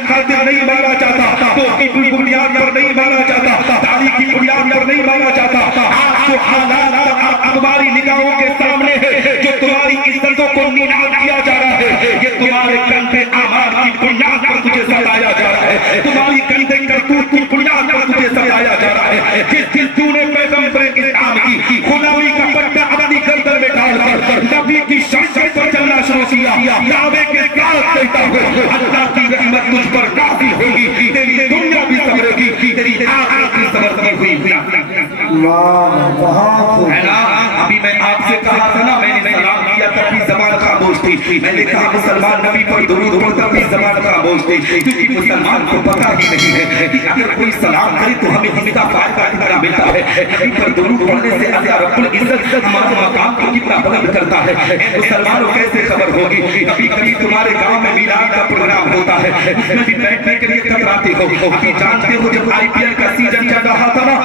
کے خاطر نہیں مارا جاتا، تو کی بنیاد پر نہیں مارا جاتا، تاریخ کی بنیاد پر نہیں مارا جاتا. آج جو حالات تمہاری نگاہوں کے سامنے ہے، جو تمہاری عزتوں کو نیلام کیا جا رہا ہے، یہ تمہارے کندھے اعمال کی بنیاد پر تجھے ستایا جا رہا ہے، تمہاری کندھے کرتوت کی بنیاد پر تجھے ستایا جا رہا ہے. جس دن تو نے پیغمبر اسلام کی غلامی کا پٹا اپنی گردن میں ڈال کر نبی کی شریعت پر چلنا شروع کیا، دعوے کے ساتھ کہتا ہوں اللہ کی رحمت تجھ پر نازل ہوگی، تیری دنیا بھی سنورے گی، تیری آخرت بھی سنورتی ہوئی. ہے نا؟ ابھی میں آپ سے کہا تھا نا، میں نے سلام کیا تب بھی زبان خاموش تھی. میں نے کہا مسلمان نبی پر درود پڑھتا بھی زبان خاموش تھی، کیونکہ مسلمان کو پتہ ہی نہیں ہے کہ اگر کوئی سلام کرے تو ہمیں اس کا فائدہ کتنا ملتا ہے. نبی پر درود پڑھنے سے اللہ رب العزت ہمارے مقام کو کتنا بلند کرتا ہے. مسلمانوں کیسے خبر ہوگی؟ کبھی کبھی تمہارے گاؤں میں میلاد کا پروگرام ہوتا ہے، اس میں بھی بیٹھنے کے لیے کتراتے ہو. ابھی جانتے ہو جب آئی پی ایل کا سیزن چل رہا تھا نا،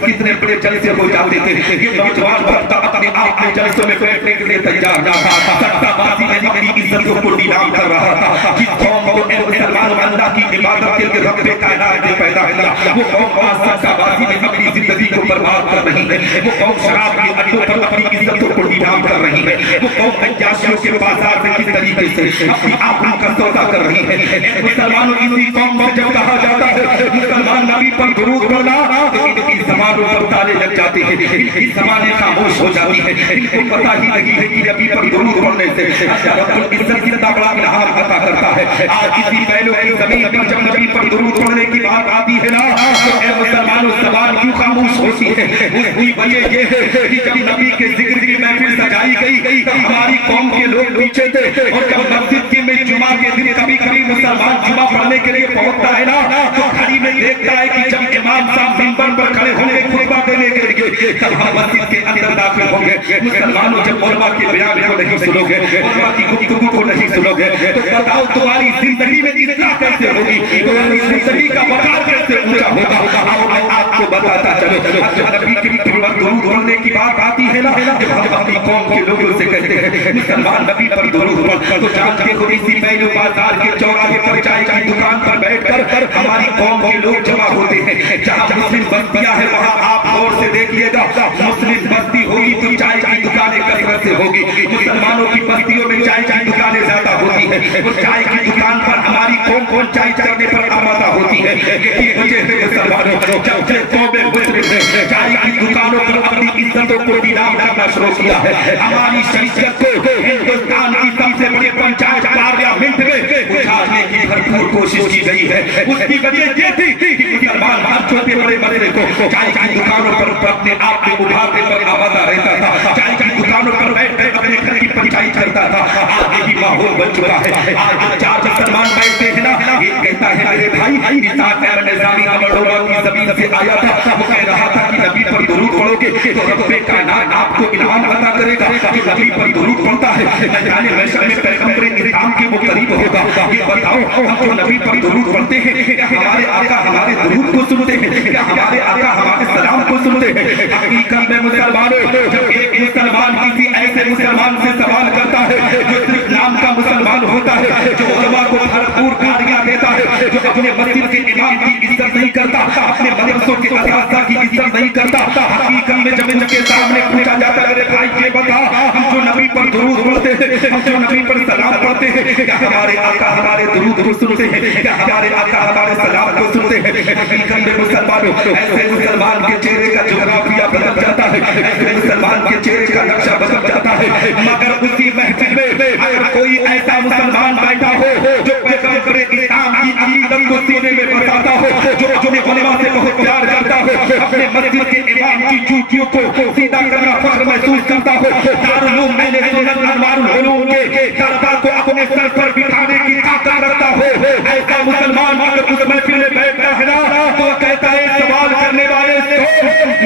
کتنے بڑے جلسے ہو جاتے تھے. یہ نوجوان بندہ اپنے آپ میں جلسوں میں بیٹھنے کے لیے تیار نہ تھا، سٹہ بازی میں اپنی عزتوں کو نیلام کر رہا تھا. جس قوم کو مسلمان اللہ کی عبادت کے لیے رب کائنات نے پیدا کیا، وہ قوم آج سٹہ بازی میں اپنی زندگی کو برباد کر رہی ہے. وہ قوم شراب کے اڈوں پر اپنی عزتوں کو نیلام کر رہی ہے. وہ قوم عیاشیوں کے بازار میں کس طریقے سے اپنی آبرو کا سودا کر رہی ہے. مسلمانوں اسی قوم میں جب کہا جاتا ہے مسلمان نبی پر درود پڑھنا، تو ان کی زبانوں پر تالے لگ جاتے ہیں، ان کی زبانیں خاموش ہو جاتی ہیں. ان کو پتہ ہی نہیں ہے کہ نبی پر درود پڑھنے سے اللہ رب العزت کتنا بڑا انعام عطا کرتا ہے. آج اسی پہلو کی زمین پر جب نبی پر درود پڑھنے کی بات آتی ہے نا، تو اے مسلمانوں زبان کیوں خاموش ہوتی ہے؟ اس کی وجہ یہ ہے کہ جب نبی کے ذکر کی محفل سجائی گئی تو ہماری قوم کے لوگ پیچھے تھے، اور جب مسجد میں جمعہ کے دن کبھی کبھی مسلمان جمعہ پڑھنے کے لیے پہنچتا ہے نا، تو گھڑی میں دیکھتا ہے کہ جب امام صاحب منبر پر کھڑے ہوں گے خطبہ دینے کے لیے، تب ہم مسجد کے اندر داخل ہوں گے. مسلمانوں جب علماء کے بیان کو نہیں سنو گے، علماء کی گفتگو کو نہیں سنو گے، تو بتاؤ تمہاری زندگی میں اصلاح کیسے ہوگی؟ تمہاری زندگی کا وقار کیسے اونچا ہوگا؟ آؤ میں آپ کو بتاتا چلو. جب نبی کے پر درود پڑھنے کی بات آتی ہے نا، جب ہم اپنی قوم کے لوگوں سے کہتے ہیں مسلمان نبی پر درود پڑھ، تو جانتے ہو اسی پہلو بازار کے چوراہے پر چائے کی دکان پر بیٹھ کر ہماری قوم کے لوگ جمع ہوتے ہیں. جہاں مسلم بستیاں ہیں وہاں آپ غور سے دیکھ لیے گا، مسلم بستی ہوگی تو چائے کی دکانیں کثرت سے ہوگی. مسلمانوں کی بستیوں میں چائے کی دکانیں زیادہ ہوتی ہیں، وہ چائے کی دکان پر ہماری قوم چائے چڑھنے پر آمادہ ہوتی ہے. یہی وجہ ہے مسلمانوں جب سے قوم مسلم نے چائے کی دکانوں پر اپنی عزتوں کو نیلام کرنا شروع کیا ہے، ہماری شریعت کو ہندوستان کی سب سے بڑے پنچایت پارلیمنٹ میں اٹھانے کی بھرپور کوشش کی گئی ہے. اس کی وجہ یہ تھی کہ مسلمان ہر چھوٹے بڑے مسئلے کو چائے کی دکانوں پر اپنے آپ میں ابھارنے پر آمادہ رہتا تھا، چائے کی دکانوں پر بیٹھ کر اپنے گھر کی پنچائی کرتا تھا. آج یہی ماحول بن چکا ہے. آج چار مسلمان بیٹھتے ہیں نا، ایک کہتا ہے میرے بھائی نثار خیر نظامی امروہہ کی زمین سے آیا تھا، وہ کہہ رہا تھا کہ نبی پر درود پڑھو گے تو رب کائنات آپ کو انعام عطا کرے گا. جو نبی پر درود پڑھتا ہے نہ جانے محشر میں پیغمبر اسلام کے وہ قریب ہوگا. یہ بتاؤ ہم جو نبی پر درود پڑھتے ہیں کیا ہمارے آقا ہمارے درود کو سنتے ہیں؟ کیا ہمارے آقا ہمارے سلام کو سنتے ہیں؟ حقیقت میں مسلمانوں جب ایک مسلمان کسی ایسے مسلمان سے سوال کرتا ہے جو صرف نام کا مسلمان ہوتا ہے، جو علماء کو بھرپور گالیاں دیتا ہے، جو اپنے مسجد کے امام کی عزت نہیں کرتا، اپنے مدرسوں کے اساتذہ کی عزت نہیں کرتا، حقیقت میں جب ان کے سامنے پوچھا جاتا ہے بھائی یہ بتا ہم جو نبی پر درود پڑھتے ہیں، ہم جو نبی پر سلام پڑھتے ہیں، کیا ہمارے آقا ہمارے درود کو سنتے ہیں؟ کیا ہمارے آقا ہمارے سلام کو سنتے ہیں؟ حقیقت میں مسلمانوں ایسے مسلمان کے چہرے کا جغرافیہ بدل جاتا ہے، ایسے مسلمان کے چہرے کا نقشہ بدل جاتا ہے. مگر اسی محفل میں اگر کوئی ایسا مسلمان بیٹھا ہو جو پیغمبر اسلام کی عقیدت کو سینے میں بساتا ہو، جو اپنے علماء سے بہت پیار کرتا ہو، اپنے مسجد کے امام کی جوتیوں کو سیدھا کرنا فخر محسوس کرتا ہو، دارالعلوم میں نے سنت انوار العلوم کے طلباء کو اپنے سر پر بٹھانے کی طاقت رکھتا ہو، ایسا مسلمان اگر اس محفل میں بیٹھتا ہے نا تو کہتا ہے سوال کرنے والے سے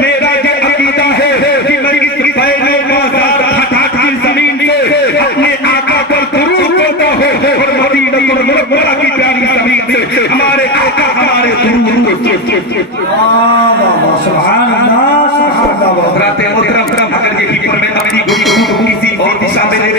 میرا یہ عقیدہ ہے کہ میں اس پہلے بازار ہٹا کی زمین سے اپنے آقا پر درود پڑھتا ہوں اور مدینہ المنورہ کی پیاری زمین سے ہمارے آقا ہمارے درود سبحان اللہ. حضرات محترم اگر یہی پر میں اپنی گفتگو کسی اور دشا میں لے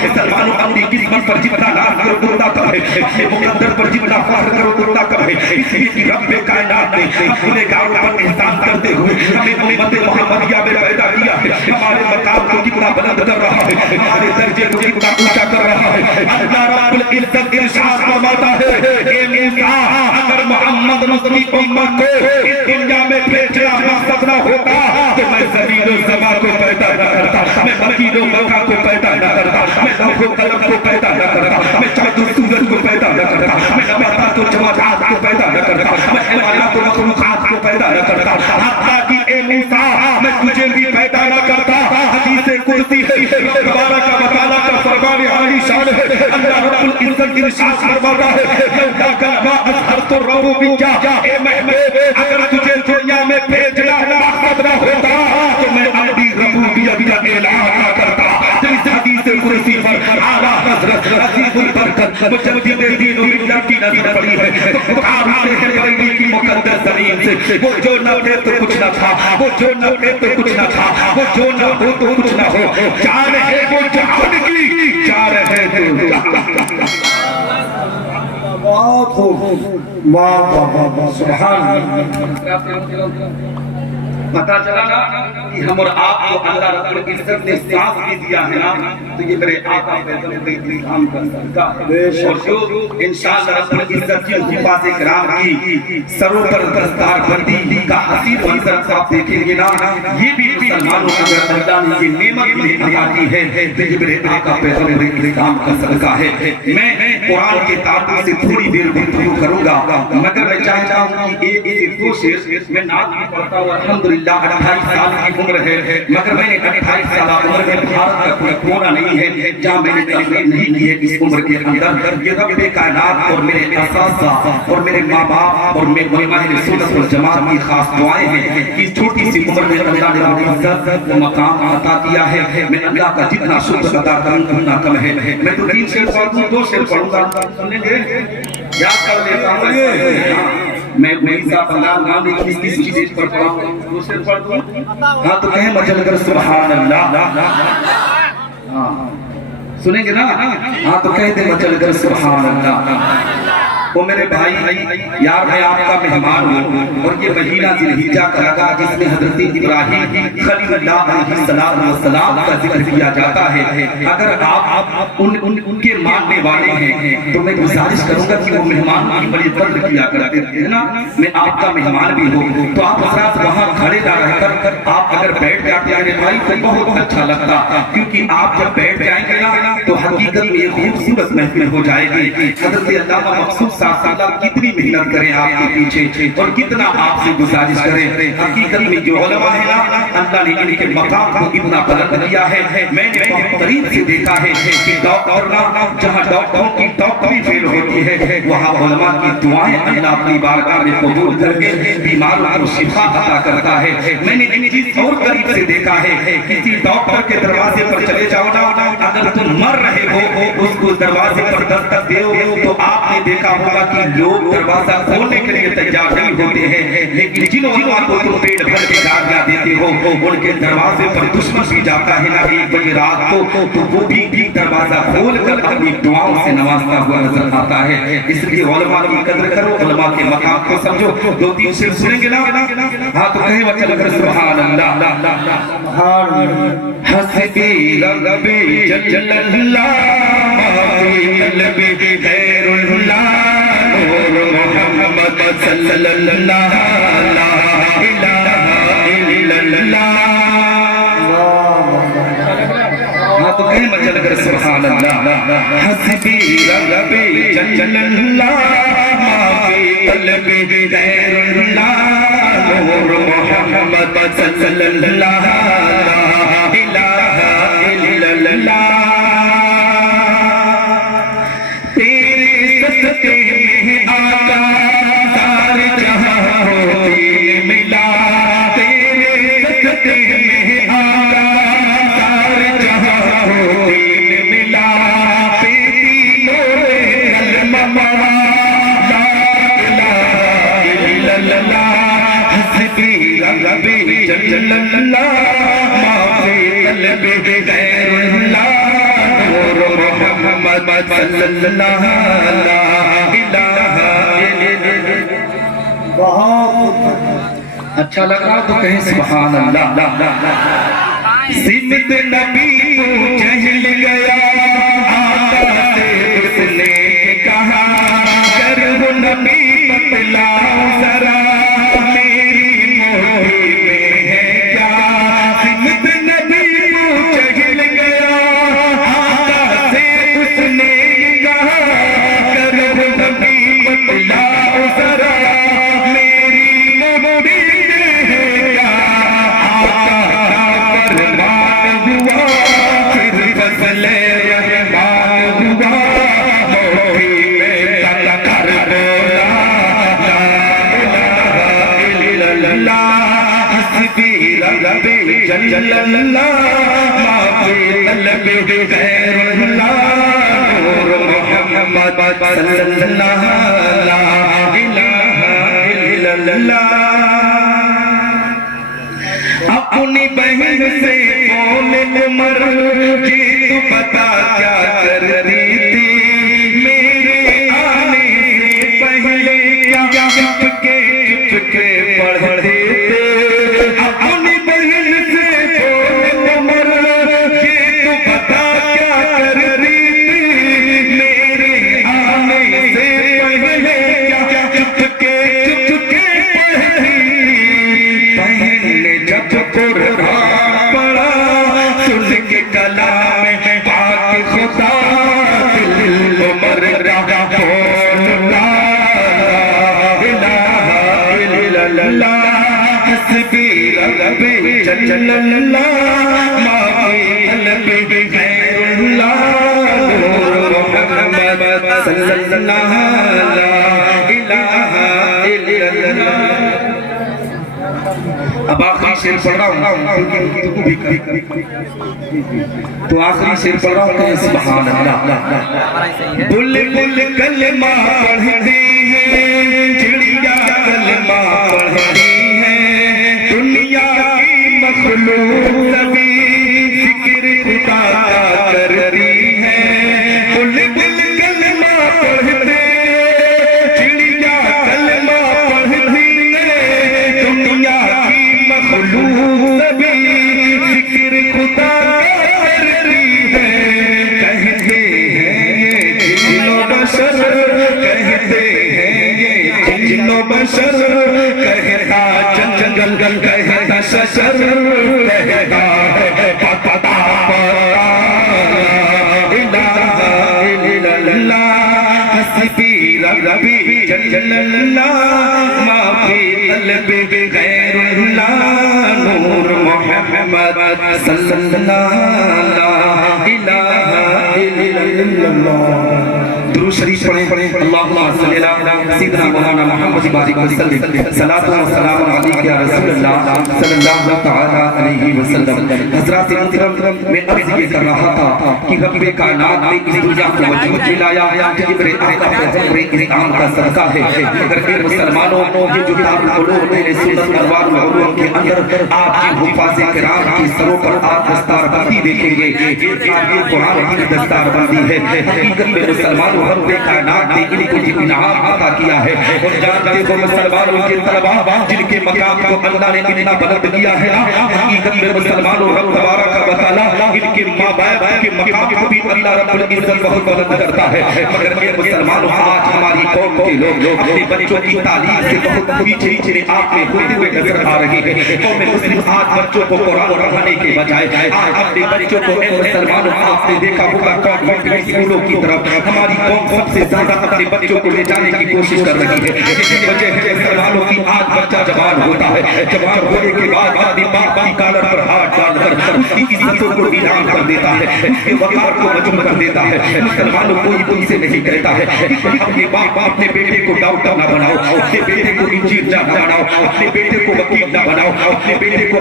مسلمانوں اپنی قسمت پر جتنا ناز کرو اتنا کم ہے اپنے مقدر پر جتنا فخر کرو اتنا کم ہے اس لیے کہ رب کائنات نے اپنے گاؤں پر احسان کرتے ہوئے ہمیں امت محمدیہ میں پیدا کیا ہے ہمارے مقام کو کتنا بلند کر رہا ہے ہمارے درجے کو کتنا اونچا کر رہا ہے اللہ رب العزت ارشاد فرماتا ہے اے موسیٰ اگر محمد مصطفی امت کو اس دنیا میں بھیجنا مقصد نہ ہوتا تو میں زمین و زمان کو پیدا نہ کرتا میں مکین و مکہ کو پیدا نہ کرتا میں لوح و قلم کو پیدا نہ کرتا میں چاند و سورج کو پیدا نہ کرتا میں نباتات و جمادات کو پیدا نہ کرتا میں حیوانات و مخلوقات کو پیدا نہ کرتا حتیٰ کہ اے موسیٰ میں تجھے بھی پیدا نہ کرتا حدیث قدسی ہے تبارک و تعالیٰ کا فرمان عالی شان ہے اللہ رب العزت ارشاد فرماتا ہے لولا کما اظہرت الربوبیہ اے محمد اگر تجھے دنیا میں بھیجنا مقصد نہ ہوتا تو میں اپنی ربوبیت کا اعلان نہ کرتا اس حدیث قدسی پر اعلیٰ حضرت عزیز البرکت مجدد دین و ملت کی نظر پڑی ہے تو پکار آتے ہیں بڑی کی مقدس زمین سے وہ جو نہ دے تو کچھ نہ تھا وہ جو نہ دے تو کچھ نہ تھا وہ جو نہ ہو تو کچھ نہ ہو جان ہے وہ جہان کی جان ہے تو بہت خوب واہ سبحان اللہ پتا چلا نا کہ ہم اور آپ کو اللہ رب العزت نے سانس بھی دیا ہے نا تو یہ میرے آقا پیغمبر کے انتظام کا صدقہ ہے اور جو انشاءاللہ رب العزت کی حفاظ کرام کی سروں پر دستار بندی کا حسین منظر آپ دیکھیں گے نا یہ بھی مسلمانوں کو اگر اللہ نے یہ نعمت بھی عطا کی ہے تو یہ میرے آقا پیغمبر کے انتظام کا صدقہ ہے میں قرآن کے تعلق سے تھوڑی دیر گفتگو کروں گا مگر میں چاہتا ہوں کہ ایک دو شعر میں نعت بھی پڑھتا ہوں الحمدللہ 28 سال کی عمر ہے مگر میں نے 28 سال عمر میں بھارت کا کوئی کونا نہیں ہے جہاں میں نے تقریر نہیں کی ہے اس عمر کے اندر یہ رب کائنات اور میرے اساتذہ اور میرے ماں باپ اور میرے علماء سنت والجماعت کی خاص دعائیں ہیں کہ چھوٹی سی عمر میں اللہ نے مجھے عزت و مقام عطا کیا ہے میں اللہ کا جتنا شکر ادا کروں اتنا کم ہے میں تو 3 شعر پڑھوں 2 شعر پڑھوں گا سنیں گے یاد کر لیتا ہوں میں صاحب اللہ نام کس چیز پر پڑھا ہوں 2 شعر پڑھ دوں ہاں تو کہیں مچل کر سبحان اللہ ہاں سنیں گے نا ہاں تو کہہ دیں مچل کر سبحان اللہ وہ میرے بھائی یار میں آپ کا مہمان ہوں اور یہ مہینہ ذی الحجہ کا لگا جس میں حضرت ابراہیم خلیل اللہ علیہ السلام کا ذکر کیا جاتا ہے اگر آپ ان کے ماننے والے ہیں تو میں گزارش کروں گا کہ وہ مہمان کی بڑی قدر کیا کرتے ہیں نا میں آپ کا مہمان بھی ہوں تو آپ حضرات وہاں کھڑے نہ رہ کر آپ اگر بیٹھ جاتے ہیں بھائی تو بہت اچھا لگتا کیونکہ آپ جب بیٹھ جائیں گے نا تو حقیقت میں ایک خوبصورت محفل ہو جائے گی حضرت علامہ مقصود صاحب کتنی محنت کریں آپ کے پیچھے اور کتنا آپ سے گزارش کریں حقیقت میں جو علماء ہیں نا اللہ نے ان کے مقام کو اتنا بلند کیا ہے میں نے بہت قریب سے دیکھا ہے کہ ڈاکٹر جہاں ڈاکٹروں کی ڈاکٹری فیل ہوتی ہے وہاں علماء کی دعائیں اللہ اپنی بارگاہ میں قبول کر کے بیماروں کو شفا عطا کرتا ہے میں نے ایک چیز اور قریب سے دیکھا ہے کسی ڈاکٹر کے دروازے پر چلے جاؤ نا اگر تم مر رہے ہو اس کو دروازے پر دستک دیو تو آپ نے دیکھا ہوگا کہ لوگ دروازہ کھولنے کے لیے تیار نہیں ہوتے ہیں لیکن جن علماء کو تم پیٹ بھر کے گالیاں دیتے ہو ان کے دروازے پر دشمن بھی جاتا ہے نا 1 بجے رات کو تو وہ بھی دروازہ کھول کر اپنی دعاؤں سے نوازتا ہوا نظر آتا ہے اس لیے علماء کی قدر کرو علماء کے مقام کو سمجھو 2-3 شعر سنیں گے نا ہاں تو کہیں بچہ لگ کر سبحان اللہ حسبی ربی جل اللہ قلبی خیر اللہ محمد صلی اللہ لا الہ الا اللہ ہاں تو کہیں مچل کر سبحان اللہ حسبی ربی جل اللہ ما فی قلبی غیر اللہ نور محمد صلی اللہ لا الہ الا اللہ تیرے صدقے میں آقا سارے جہاں ہوتی ملا تیرے صدقے میں آقا سارے جہاں ہوتی ملا پیتی نور کلمہ لا الہ الا اللہ حسبی ربی جل اللہ صلی اللہ لا الہ الا بہت اچھا لگ رہا تو کہیں سبحان اللہ سمت نبی کو چہل گیا آقا سے اس نے کہا کرب نبی بتلاؤ ذرا میری موہی میں ہے کیا سمت نبی کو چہل گیا آقا سے اس نے کہا کرب نبی بتلاؤ ذرا میری موہی میں ہے کیا جل اللہ ما فی قلب غیر اللہ نور محمد صلی اللہ لا الہ الا اللہ اپنی بہن سے کون عمر کی تو پتا کیا کر رہی تھی میرے آنے سے پہلے کیا چپ کے پڑھتے تھے اپنی بہن سے کون عمر کی تو پتا کیا کر رہی تھی میرے آنے سے پہلے کیا چپ کے پڑھتی بہن نے جب قرآن پڑھا سن کے کلام پاک خدا دل عمر رہا کون لا الہ الا اللہ حسبی ربی جل اللہ ما فی قلبی غیر اللہ نور محمد صلی اللہ لا الہ الا اللہ اب آخری شیر پڑھ رہا ہوں تو آخری شیر پڑھ رہا ہوں کہ سبحان اللہ بلبل کلمہ پڑھتی ہے چڑیا کلمہ پڑھتی ہے دنیا کی مخلوق سبھی ذکر خدا کر رہی ہے بلبل کلمہ پڑھتے چڑیا کلمہ پڑھتی ہے دنیا سبھی ذکر خدا کر رہی ہے کہتے ہیں یہ جن و بشر کہتے ہیں یہ جن و بشر کہتا جنگل کہتا ششر کہتا پتا الہ الا اللہ حسبی ربی جل اللہ ما فی قلبی غیر اللہ نور محمد صلی اللہ لا الہ الا اللہ درود شریف پڑھیں اللہم صلی علی سیدنا مولانا محمد بارک وسلم صلاۃ و سلام علیک یا رسول اللہ صلی اللہ تعالی علیہ وسلم حضرات محترم میں عرض یہ کر رہا تھا کہ رب کائنات نے اس دنیا کو وجود دلایا کہ میرے آقا پیغمبر انعام کا صدقہ ہے اگر اے مسلمانوں یہ جو دار العلوم میرے سنت انوار العلوم کے اندر آپ کی حفاظ کرام کی سروں پر آپ دستار بندی دیکھیں گے یہ قرآن کی دستار بندی ہے حقیقت میں مسلمانوں رب کائنات نے ان کو یہ انعام عطا کیا ہے اور جانتے ہو مسلمانوں کے طلباء جن کے مقام کو اللہ نے اتنا بلند کیا ہے حقیقت میں مسلمانوں رب تبارک و تعالی ان کے ماں باپ کے مقام کو بھی اللہ رب العزت بہت بلند کرتا ہے مگر اے مسلمانوں آج ہماری قوم کے لوگ اپنے بچوں کی تعلیم سے بہت پیچھے آپ میں ہوتے ہوئے نظر آ رہے ہیں قوم مسلم آج بچوں کو قرآن پڑھانے کے بجائے آج اپنے بچوں کو اے مسلمانوں آپ نے دیکھا ہوگا کانوینٹ اسکولوں کی طرف ہماری قوم سب سے زیادہ اپنے بچوں کو لے جانے کی کوشش کر رہی ہے اس کی وجہ ہے مسلمانوں کی آج بچہ جوان ہوتا ہے جوان ہونے کے بعد آدمی باپ کی کالر پر ہاتھ ڈال کر اس کی عزتوں کو ویران کر دیتا ہے اس کے وقار کو مجمع کر دیتا ہے مسلمانوں کوئی سے نہیں کہتا ہے اپنے باپ اپنے بیٹے کو ڈاکٹر نہ بناؤ اپنے بیٹے کو انجینئر نہ بناؤ اپنے بیٹے کو وکیل نہ بناؤ اپنے بیٹے کو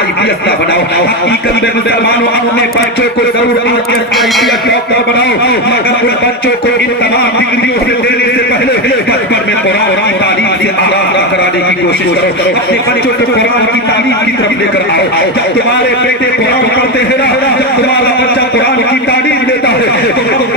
IAS نہ بناؤ حقیقت میں مسلمانوں اپنے بچوں کو ضرور IAS ڈاکٹر بناؤ مگر ان بچوں کو ان تمام ڈگریوں سے دینے سے پہلے بچپن میں قرآن کی تعلیم سے آغاز کرانے کی کوشش کرو اپنے بچوں کو قرآن کی تعلیم کی طرف لے کر آؤ جب تمہارے بیٹے قرآن پڑھتے ہیں جب تمہارا بچہ قرآن کی تعلیم لیتا ہے تو رب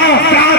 7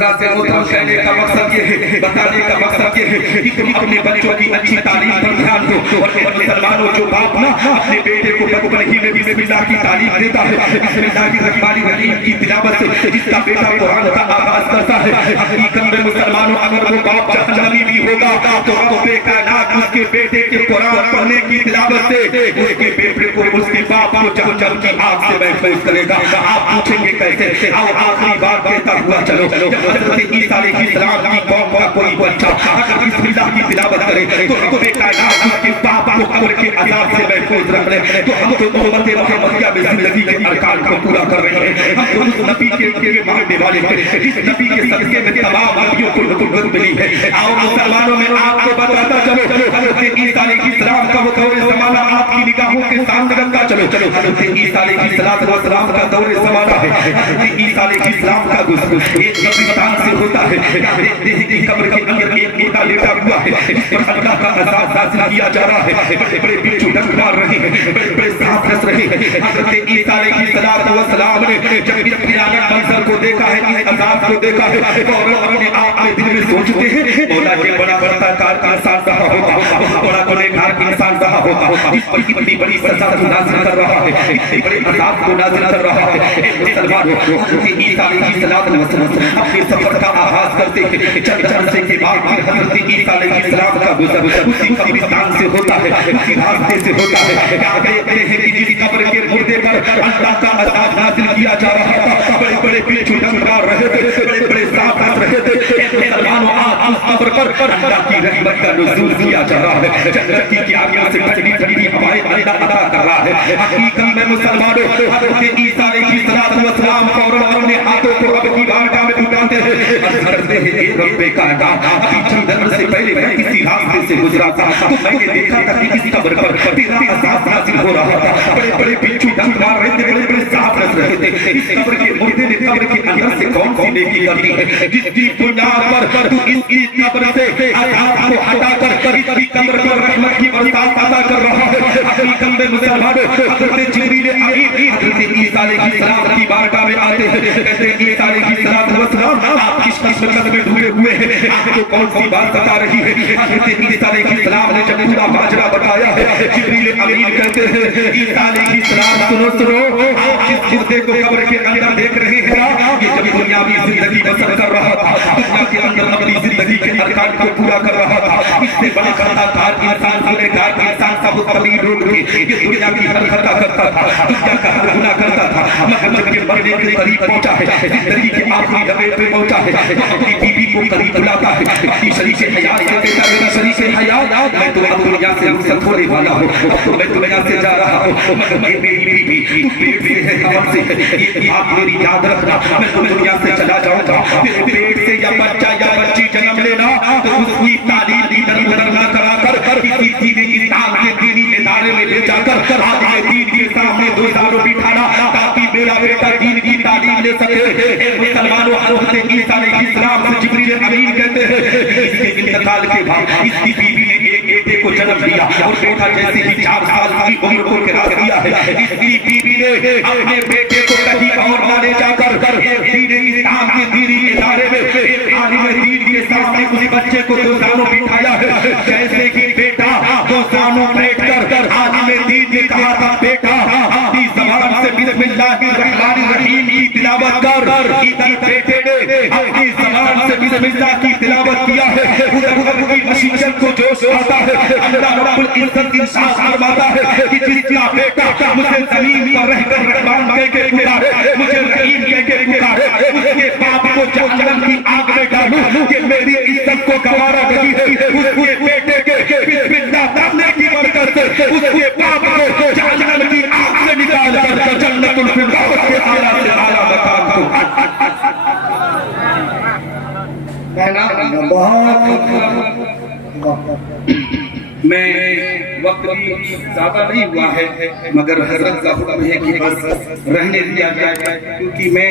حضرات سے محترم کہنے کا مقصد یہ ہے، بتانے کا مقصد یہ ہے کہ تم اپنے بچوں کی اچھی تعلیم پر دھیان دو. اور مسلمانوں جو باپ نا اپنے بیٹے کو بچپن ہی میں بسم اللہ کی تعلیم دیتا ہے، بسم اللہ کی الرحمن الرحیم کی تلاوت سے جس کا بیٹا قرآن کا آغاز کرتا ہے، حقیقت میں مسلمانوں اگر وہ باپ جہنمی بھی ہوگا تو رب کائنات اس کے بیٹے کے قرآن پڑھنے کی تلاوت سے اس کے بیٹے کو، اس کے باپ کو جہنم کی آگ سے محفوظ کرے گا. آپ پوچھیں گے کیسے؟ آؤ آخری بار کہتا ہوا چلو، جب حضرت عیسیٰ علیہ السلام کی قوم کا کوئی بچہ اگر بسم اللہ کی تلاوت کرے تو رب کائنات اس کے باپ کو قبر کے عذاب سے محفوظ رکھ رہے. تو ہم تو امت محمدیہ میں زندگی کے ارکان کو پورا کر رہے ہیں. ہم تو اس نبی کے ماننے والے ہیں جس نبی کے صدقے میں تمام نبیوں کو نبوت ملی ہے. آؤ مسلمانوں میں آپ کو بتاتا چلو، حضرت عیسیٰ علیہ السلام کا وہ دور زمانہ آپ کی نگاہوں کے سامنے رکھتا چلو. حضرت عیسیٰ علیہ السلام کا دور زمانہ ہے، حضرت عیسیٰ علیہ السلام کا گزر ایک قبرستان سے ہوتا ہے. دیکھتے ہیں کہ قبر کے اندر ایک نیتا لیٹا ہوا ہے جس پر اللہ کا عذاب نازل کیا جا رہا ہے. بڑے بڑے بچھو ڈنک مار رہے ہیں، بڑے بڑے سانپ رس رہے ہیں. حضرت عیسیٰ علیہ السلام نے جب اس بھیانک منظر کو دیکھا ہے، اس عذاب کو دیکھا ہے، اور اپنے آپ کے دل میں سوچتے ہیں مولا یہ بڑا بڑا کار کا انسان رہا ہوگا، بڑا گنہگار کا انسان رہا ہوگا جس پر اتنی بڑی سزا کو نازل کر رہا ہے، اتنے بڑے عذاب کو نازل کر رہا ہے. مسلمانوں حضرت عیسیٰ علیہ السلام اپنے سفر کا آغاز کرتے ہیں. چند عرصے کے بعد حضرت عیسیٰ علیہ السلام کا گزر اسی قبرستان سے ہوتا ہے، اسی راستے سے ہوتا ہے. دیکھتے ہیں کہ جس قبر کے مردے پر اللہ کا عذاب نازل کیا جا رہا تھا، بڑے بڑے بچھو ڈنک مار رہے تھے، بڑے بڑے سانپ رس رہے تھے. مسلمانوں آج اس قبر پر اللہ کی رحمت کا نزول کیا جا رہا ہے. جنت کی آگوں سے ٹھنڈی ٹھنڈی ہوائیں اللہ عطا کر رہا ہے. حقیقت میں مسلمانوں حضرت عیسیٰ علیہ السلام فوراً اپنے ہاتھوں کو رب کی بارگاہ میں اٹھاتے ہیں، عرض کرتے ہیں اے رب کائنات، ابھی چند دن سے پہلے میں کسی راستے سے گزرا تھا تو میں نے دیکھا تھا کہ اس قبر پر تیرا عذاب نازل ہو رہا تھا. بڑے بڑے بچھو ڈنک مار رہے تھے، بڑے بڑے سانپ رس رہے تھے. اس قبر کے مردے نے قبر کے اندر سے کون سی نیکی کرنی ہے جس کی بنیاد پر تو اس کی قبر سے عذاب کو ہٹا کر اس کی قبر پر رحمت کی برسات عطا کر رہا ہے. حقیقت میں مسلمانوں حضرت جبریل امین حضرت عیسیٰ علیہ السلام کی بارگاہ میں آتے ہیں، کہتے ہیں عیسیٰ علیہ السلام آپ کس قسمت میں ڈھوئے ہوئے ہیں، آپ کو کون سی بات بتا رہی ہے. حضرت عیسیٰ علیہ السلام نے جب پورا ماجرا بتایا ہے، جبریل امین کہتے ہیں عیسیٰ علیہ السلام سنو آپ جس مردے کو قبر کے اندر دیکھ رہے ہیں یہ جب دنیاوی زندگی بسر کر رہا تھا، دنیا کے اندر اپنی زندگی کے ارکان کو پورا کر رہا تھا، اس سے بڑا خطاکار انسان گنہگار انسان سب اپنی روک کے یہ دنیا کی ہر خطا کرتا تھا، دنیا کا ہر گناہ کرتا تھا، مگر جب یہ مرنے کے قریب پہنچا ہے، زندگی کے آخری لمحے پہ پہنچا ہے تو اپنی بیوی کو قریب بلاتا ہے، اپنی شریک حیات سے کہتا ہے میری شریک حیات میں تو اب دنیا سے رخصت ہونے والا ہوں، اب تو میں دنیا سے جا رہا ہوں، مگر یہ میری بیوی تو پیٹ سے ہے حمل سے ہے، یہ بات میری یاد رکھنا میں تو دنیا سے چلا جاؤں گا، میرے پیٹ سے یا بچہ یا بچی جنم لینا تو اس کی تعلیم دیدن نہ کرا کر کسی دینی کتاب کے دینی ادارے میں لے جا کر عالم دین کے سامنے دو داروں بٹھانا تاکہ میرا بیٹا دین کی تعلیم لے سکے. اے مسلمانوں حضرت عیسیٰ علیہ السلام سے جبریل امین کہتے ہیں اس کے انتقال کے بعد اس کی بیوی نے ایک بیٹے کو جنم دیا اور بیٹا جیسے ہی 4 سال کی عمر کو کراس دیا ہے اس کی بیوی نے اپنے بیٹے کو کہیں اور نہ لے جا کر ایک دین اسلام کے دینی ادارے میں ایک عالم دین کے سامنے اس بچے کو دو دانوں بٹھایا ہے جیسے کہ بیٹا دو دانوں بیٹھ کر عالم دین نے کہا تھا بیٹا اپنی زبان سے بسم اللہ الرحمن الرحیم کی تلاوت کر. ادھر بیٹے نے اپنی زبان سے بسم اللہ کی تلاوت کیا ہے، ادھر کی مشیت کو جوش آتا ہے. اللہ رب العزت ارشاد فرماتا ہے کہ جس کا بیٹا مجھے زمین پر رہ کر رحمان کہہ کے پکارے، مجھے رحیم کہہ کے پکارے، اس کے باپ کو جہنم کی آگ میں ڈالوں کہ میری عزت کو گوارا نہیں ہے. اس کے بیٹے کے بسم اللہ پڑھنے کی برکت سے اس کے باپ کو جہنم کی آگ سے نکال کر جنت الفردوس کے اعلیٰ سے اعلیٰ مقام کو میں وقت بھی زیادہ نہیں ہوا ہے مگر حضرت کا حکم ہے کہ بس رہنے دیا جائے کیونکہ میں